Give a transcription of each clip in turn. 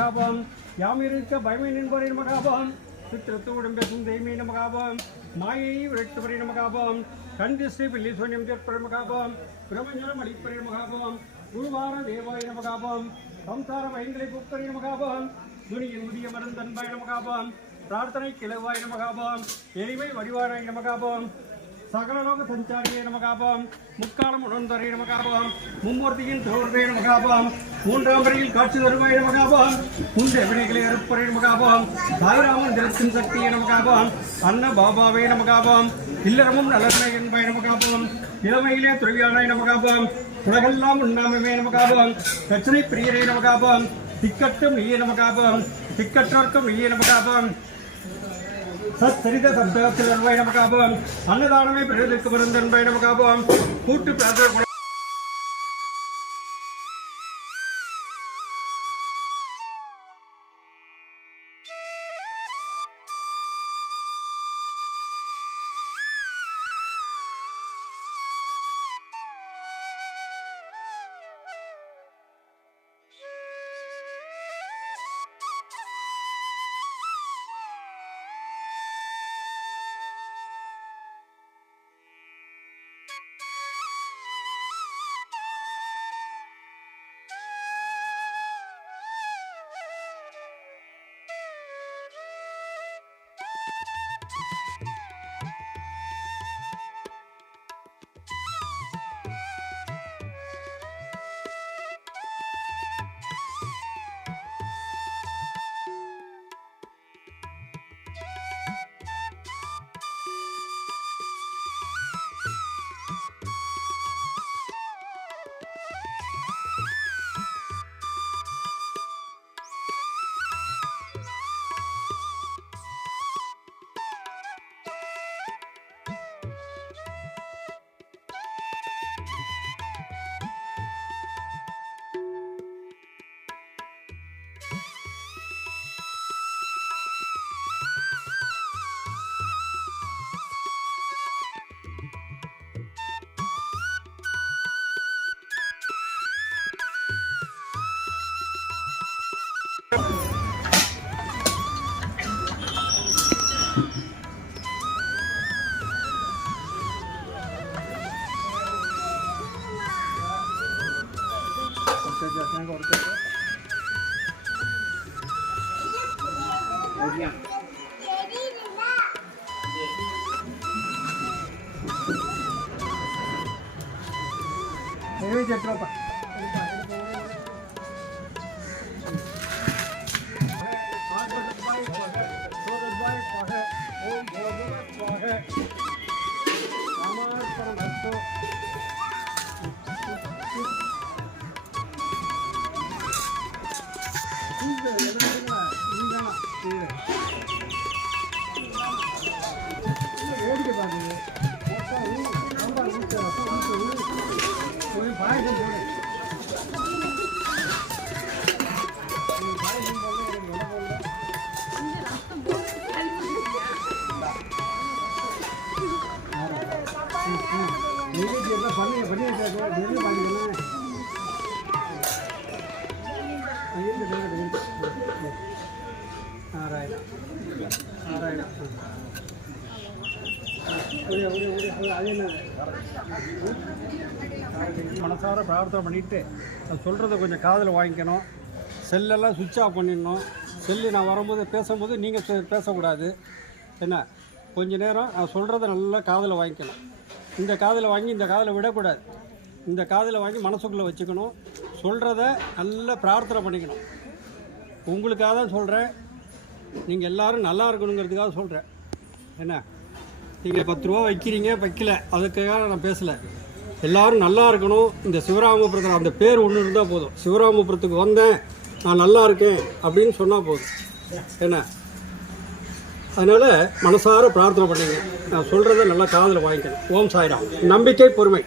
நமகாபம் யாம் இருக்க பயமை நின்பரின் நமகாபம் சித்திரத்தோடும் பேசும் தெய்மை நமகாபம் மாயை விரட்டுபரை நமகாபம் கண் திசை பில்லி சோன்யம் தேற்பரை நமகாபம் பிரபஞ்சனம் அடிப்பரை நமகாபம் குருவார தேவாய நமகாபம் சம்சார பயங்களை புக்கரை நமகாபம் துணியின் முதிய மருந்தன்பாய் நமகாபம் பிரார்த்தனை கிளவாய் நமகாபம் எளிமை வடிவாராய் நமகாபம் சகலலோக சஞ்சாரியை நமகாபம் முக்காலம் உணர்ந்தரே நமகாபம் மும்மூர்த்தியின் தோர்வே நமகாபம் மூன்றாம் வரையில் காட்சி தருவாய் நமகாபம் முந்தைய வினைகளை அறுப்பறை நமகாபம் சாய்ராமன் தினத்தின் சக்தியை நமகாபம் அன்ன பாபாவே நமகாபம் இல்லறமும் நலனை என்பாய் நமகாபம் இளமையிலே துறவியானாய் நமகாபம் உலகெல்லாம் உண்ணாமமே நமகாபம் பிரச்சனை பிரியரை நமகாபம் திக்கட்டும் ஈய நமகாபம் திக்கற்றோர்க்கும் ஈய நமகாபம் சச்சரித சப்தத்தில் அன்பாய் நமக்காபம் அன்னதானமே பிறருக்கு மருந்து அன்பாய் நமக்காபம் கூட்டு பிரார்த்தனை Máy tính. மனசார பிரார்த்தனை பண்ணிவிட்டு நான் சொல்கிறத கொஞ்சம் காதில் வாங்கிக்கணும். செல்லெல்லாம் சுவிட்ச் ஆஃப் பண்ணிடணும். செல்லு நான் வரும்போது பேசும்போது நீங்கள் பேசக்கூடாது. என்ன? கொஞ்ச நேரம் நான் சொல்கிறத நல்லா காதில் வாங்கிக்கணும். இந்த காதில் வாங்கி இந்த காதில் விடக்கூடாது. இந்த காதில் வாங்கி மனசுக்குள்ளே வச்சுக்கணும். சொல்கிறத நல்லா பிரார்த்தனை பண்ணிக்கணும். உங்களுக்காக தான் சொல்கிறேன் நீங்கள் எல்லாரும் நல்லா இருக்கணுங்கிறதுக்காக சொல்கிறேன் என்ன? நீங்கள் பத்து ரூபா வைக்கிறீங்க வைக்கல. அதுக்காக நான் பேசலை. எல்லாரும் நல்லா இருக்கணும். இந்த சிவராமபுரத்தில் அந்த பேர் ஒன்று இருந்தால் போதும். சிவராமபுரத்துக்கு வந்தேன். நான் நல்லா இருக்கேன் அப்படின்னு சொன்னால் போதும். என்ன? அதனால் மனசார பிரார்த்தனை பண்ணுங்க. நான் சொல்கிறத நல்லா காதில் வாங்கிக்கணும். ஓம் சாய்ராம். நம்பிக்கை பொறுமை.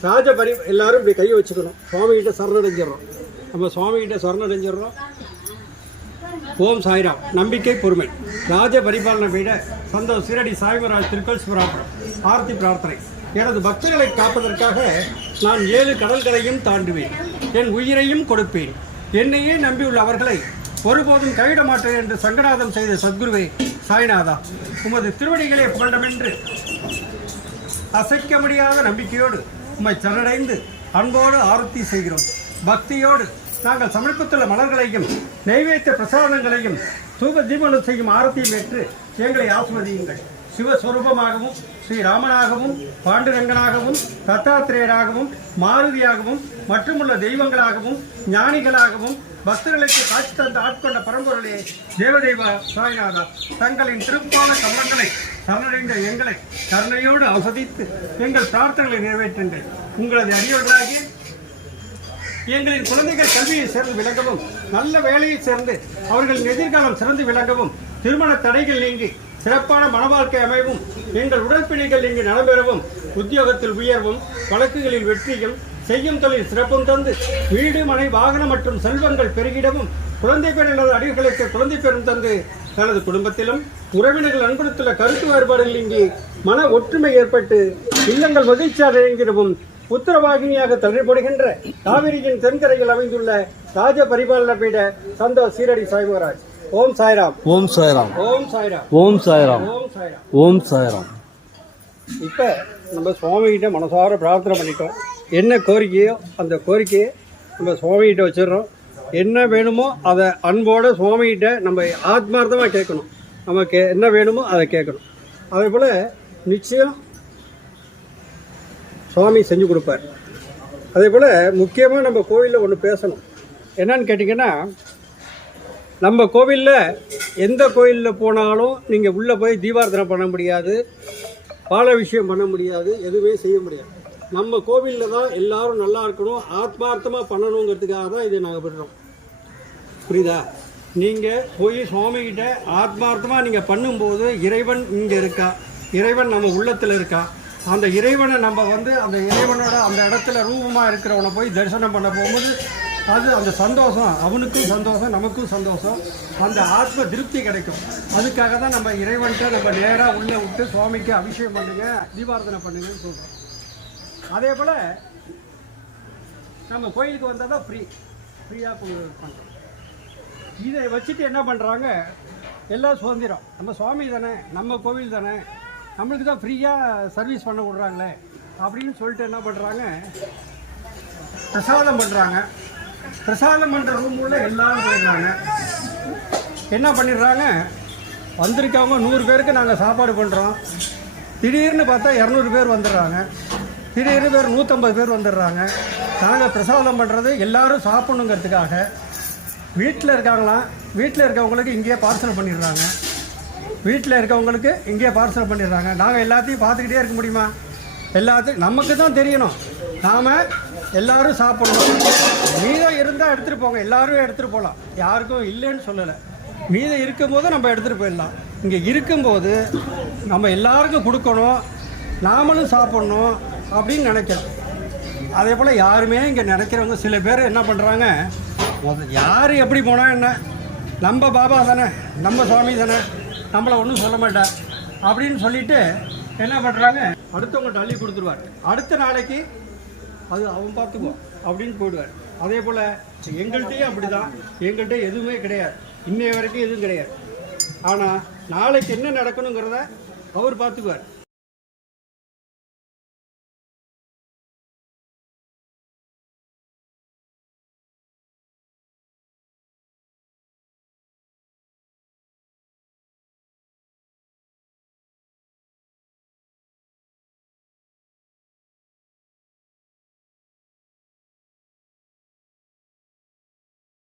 ராஜ பரி எல்லாரும் இப்படி கையை வச்சுக்கணும். சுவாமிகிட்ட சரணடைஞ்சிடறோம். நம்ம சுவாமிகிட்ட சரணடைஞ்சிடறோம். ஓம் சாய்ராம். நம்பிக்கை பொறுமை. ராஜ பரிபாலனை விட சந்தோஷ் சீரடி சாய்மராஜ் திருக்கல் சிவராபுரம் ஆர்த்தி பிரார்த்தனை. எனது பக்தர்களை காப்பதற்காக நான் ஏழு கடல்களையும் தாண்டுவேன். என் உயிரையும் கொடுப்பேன். என்னையே நம்பியுள்ள அவர்களை ஒருபோதும் கைவிட மாட்டேன் என்று சங்கநாதம் செய்த சத்குருவே சாய்நாதா உமது திருவடிகளை புகழமென்று அசைக்க முடியாத நம்பிக்கையோடு உம்மை சரணடைந்து அன்போடு ஆரத்தி செய்கிறோம். பக்தியோடு நாங்கள் சமர்ப்பித்துள்ள மலர்களையும் நைவேத்திய பிரசாதங்களையும் தூப தீபனம் செய்யும் ஆரத்தியும் ஏற்று எங்களை ஆஸ்வதியுங்கள் சிவஸ்வரூபமாகவும் ஸ்ரீராமனாகவும் பாண்டுரங்கனாகவும் தத்தாத்திரேயராகவும் மாருதியாகவும் மற்றுமுள்ள தெய்வங்களாகவும் ஞானிகளாகவும் பக்தர்களுக்கு காட்சி தந்து ஆட்கொண்ட பரம்பொருளே தேவதேவா சாய்நாதா. தங்களின் திருப்பான கமலங்களை சரணடைந்த எங்களை கருணையோடு அவசதித்து எங்கள் பிரார்த்தனைகளை நிறைவேற்றுங்கள். உங்களது அடியோடாகி எங்களின் குழந்தைகள் கல்வியை சேர்ந்து விளங்கவும் நல்ல வேலையை சேர்ந்து அவர்களின் எதிர்காலம் சிறந்து விளங்கவும் திருமண தடைகள் நீங்கி சிறப்பான மனவாழ்க்கை அமைவும் எங்கள் உடற்பிணைகள் நீங்கி நலம்பெறவும் உத்தியோகத்தில் உயர்வும் வழக்குகளில் வெற்றியும் செய்யும் தொழில் சிறப்பும் தந்து வீடு மனை வாகனம் மற்றும் செல்வங்கள் பெருகிடவும் குழந்தை பெற எனது அடிகளுக்கு குழந்தை பெறும் தந்து தனது குடும்பத்திலும் உறவினர்கள் அன்படுத்துள்ள கருத்து வேறுபாடுகள் இங்கு மன ஒற்றுமை ஏற்பட்டு இல்லங்கள் மகிழ்ச்சியாக இயங்கிடவும் உத்தரவாகினியாக தள்ளப்படுகின்ற காவிரியின் தென்கரையில் அமைந்துள்ள ராஜ பரிபாலன பீட சந்தோஷ் சீரடி சாய்மராஜ் ஓம் சாய்ராம். ஓம் சாய்ராம். ஓம் சாய்ராம். ஓம் சாய்ராம். ஓம் சாய்ராம். ஓம் சாய்ராம். இப்போ நம்ம சுவாமிகிட்ட மனசார பிரார்த்தனை பண்ணிட்டோம். என்ன கோரிக்கையோ அந்த கோரிக்கையை நம்ம சுவாமிகிட்ட வச்சிடுறோம். என்ன வேணுமோ அதை அன்போடு சுவாமிகிட்ட நம்ம ஆத்மார்த்தமாக கேட்கணும். நமக்கு என்ன வேணுமோ அதை கேட்கணும். அதே போல் நிச்சயம் சுவாமி செஞ்சு கொடுப்பார். அதே போல் முக்கியமாக நம்ம கோவிலில் ஒன்று பேசணும். என்னன்னு கேட்டிங்கன்னா நம்ம கோவிலில் எந்த கோயிலில் போனாலும் நீங்கள் உள்ளே போய் தீபார்த்தனை பண்ண முடியாது. பாலாபிஷேகம் விஷயம் பண்ண முடியாது. எதுவுமே செய்ய முடியாது. நம்ம கோவிலில் தான் எல்லாரும் நல்லா இருக்கணும். ஆத்மார்த்தமாக பண்ணணுங்கிறதுக்காக தான் இதை நாங்கள் பண்ணுறோம் புரியுதா? நீங்கள் போய் சுவாமிகிட்ட ஆத்மார்த்தமாக நீங்கள் பண்ணும்போது இறைவன் இங்கே இருக்கா? இறைவன் நம்ம உள்ளத்தில் இருக்கா? அந்த இறைவனை நம்ம வந்து அந்த இறைவனோட அந்த இடத்துல ரூபமாக இருக்கிறவனை போய் தரிசனம் பண்ண போகும்போது அது அந்த சந்தோஷம் அவனுக்கும் சந்தோஷம் நமக்கும் சந்தோஷம். அந்த ஆத்ம திருப்தி கிடைக்கும். அதுக்காக தான் நம்ம இறைவன்கிட்ட நம்ம நேராக உள்ளே விட்டு சுவாமிக்கு அபிஷேகம் பண்ணுங்க தீபாரதனை பண்ணுங்கன்னு சொல்கிறோம் அதே போல் நம்ம கோயிலுக்கு வந்தால் தான் ஃப்ரீ ஃப்ரீயாக பண்ணுறோம் இதை வச்சுட்டு என்ன பண்ணுறாங்க எல்லாம் சுதந்திரம். நம்ம சுவாமி தானே நம்ம கோவில் தானே. நம்மளுக்கு தான் ஃப்ரீயாக சர்வீஸ் பண்ண விட்றாங்களே அப்படின்னு சொல்லிட்டு என்ன பண்ணுறாங்க பிரசாதம் பண்ணுறாங்க பிரசாதம் பண்ணுற ரூம் உள்ள எல்லாரும் போயிடுறாங்க. என்ன பண்ணிடுறாங்க? வந்திருக்கவங்க நூறு பேருக்கு நாங்கள் சாப்பாடு பண்ணுறோம் திடீர்னு பார்த்தா இரநூறு பேர் வந்துடுறாங்க. திடீர்னு பேர் நூற்றம்பது பேர் வந்துடுறாங்க. நாங்கள் பிரசாதம் பண்ணுறது எல்லாரும் சாப்பிட்ணுங்கிறதுக்காக வீட்டில் இருக்காங்களாம். வீட்டில் இருக்கவங்களுக்கு இங்கேயே பார்சல் பண்ணிடுறாங்க. வீட்டில் இருக்கவங்களுக்கு இங்கேயே பார்சல் பண்ணிடுறாங்க. நாங்கள் எல்லாத்தையும் பார்த்துக்கிட்டே இருக்க முடியுமா? எல்லாத்துக்கும் நமக்கு தான் தெரியணும். நாம் எல்லாரும் சாப்பிடணும். மீதம் இருந்தால் எடுத்துகிட்டு போங்க. எல்லாரும் எடுத்துகிட்டு போகலாம் யாருக்கும் இல்லைன்னு சொல்லலை. மீதம் இருக்கும்போது நம்ம எடுத்துகிட்டு போயிடலாம். இங்கே இருக்கும்போது நம்ம எல்லாருக்கும் கொடுக்கணும். நாமளும் சாப்பிட்ணும் அப்படின்னு நினைக்கிறோம். அதே போல் யாருமே இங்கே நினைக்கிறவங்க சில பேர் என்ன பண்ணுறாங்க யார் எப்படி போனால் என்ன? நம்ம பாபா தானே. நம்ம சுவாமி தானே. நம்மளை ஒன்றும் சொல்ல மாட்டார் அப்படின்னு சொல்லிவிட்டு என்ன பண்ணுறாங்க அடுத்தவங்கள்ட்ட அள்ளி கொடுத்துருவார். அடுத்த நாளைக்கு அது அவன் பார்த்துக்குவோம் அப்படின்னு போயிடுவார். அதே போல் எங்கள்கிட்டயும் அப்படி தான் எங்கள்கிட்ட எதுவுமே கிடையாது. இன்னைய வரைக்கும் எதுவும் கிடையாது. ஆனால் நாளைக்கு என்ன நடக்கணுங்கிறத அவர் பார்த்துக்குவார்.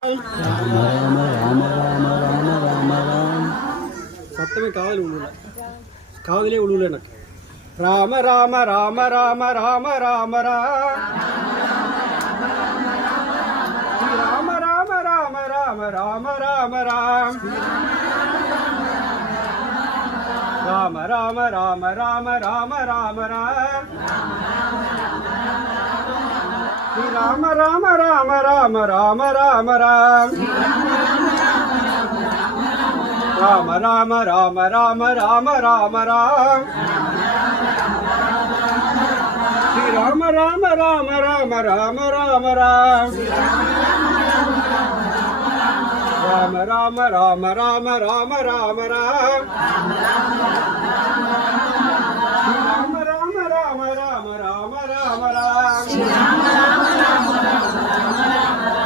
ராம ராம ராம ராம ராம ராம ராம் சத்தமே காதல் உழுல காதலே உழுல எனக்கு ராம ராம ராம ராம ராம ராம ராம ராம ராம ராம ராம ராம ராம ராம் ராம ராம ராம ராம ராம ராம ஸ்ரீ ராம ராம ராம ராம ராம ராம ராம் ராம ராம ராம ராம ராம ராம ராம் ஸ்ரீ ராம ராம ராம ராம ராம ராம ராம் ராம ராம ராம ராம ராம ராம ராம் ராம ராம ராம ராம ராம ராம ராம்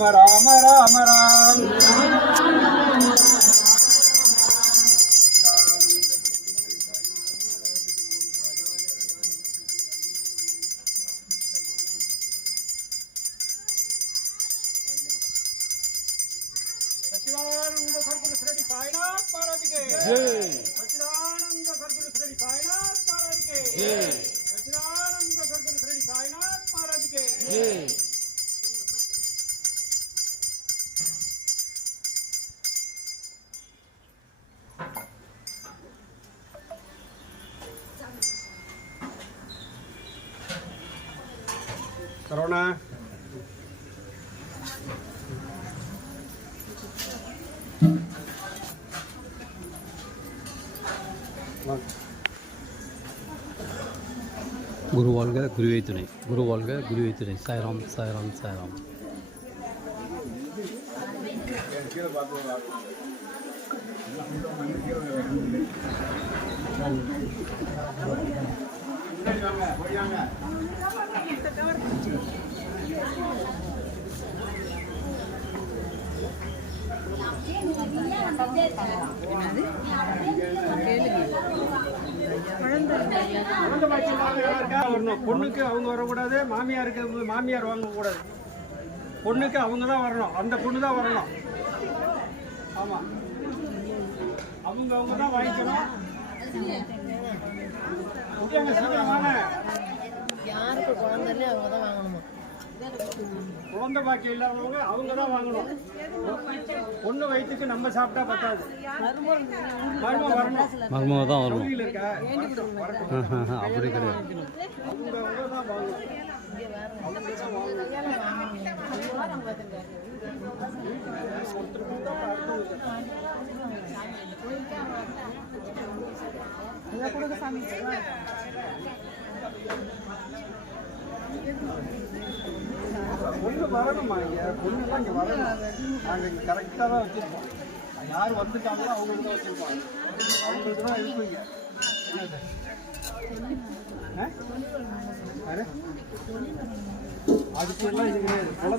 ராம ராம ராம ராம. குரு வாழ்க குருவை துணை குரு வாழ்க குருவை துணை சாய்ராம் சாய்ராம் சாய்ராம் Thank you. இல்லாத யாருக்கா வரணும் பொண்ணுக்கு அவங்க வரக்கூடாது மாமியாருக்கு மாமியார் வாங்கக்கூடாது. பொண்ணுக்கு அவங்க தான் வரணும். அந்த பொண்ணு தான் வரணும். ஆமாம் அவங்க அவங்க தான் வாங்கிக்கணும். ஓகேங்க யாருக்கு குழந்தைன்னு அவங்க தான் குழந்தை பாக்கியம் இல்லாதவங்க அவங்க தான் வாங்கணும். பொண்ணு வயிற்றுக்கு நம்ம சாப்பிட்டா பத்தாது. மருமக வரணும். மர்மமாக தான் வரணும் அப்படி கிடையாது. அவங்க அவங்க தான் வாங்கணும். வரணுமா இங்கே பொண்ணுலாம் இங்கே வரணும் நாங்கள் இங்கே கரெக்டாக தான் வச்சுருப்போம் யார் வந்துட்டாங்களோ அவங்களுக்கு தான் வச்சுருப்போம் அவங்களுக்கு தான் இருப்பீங்க அதுக்கு எல்லாம் இது கிடையாது.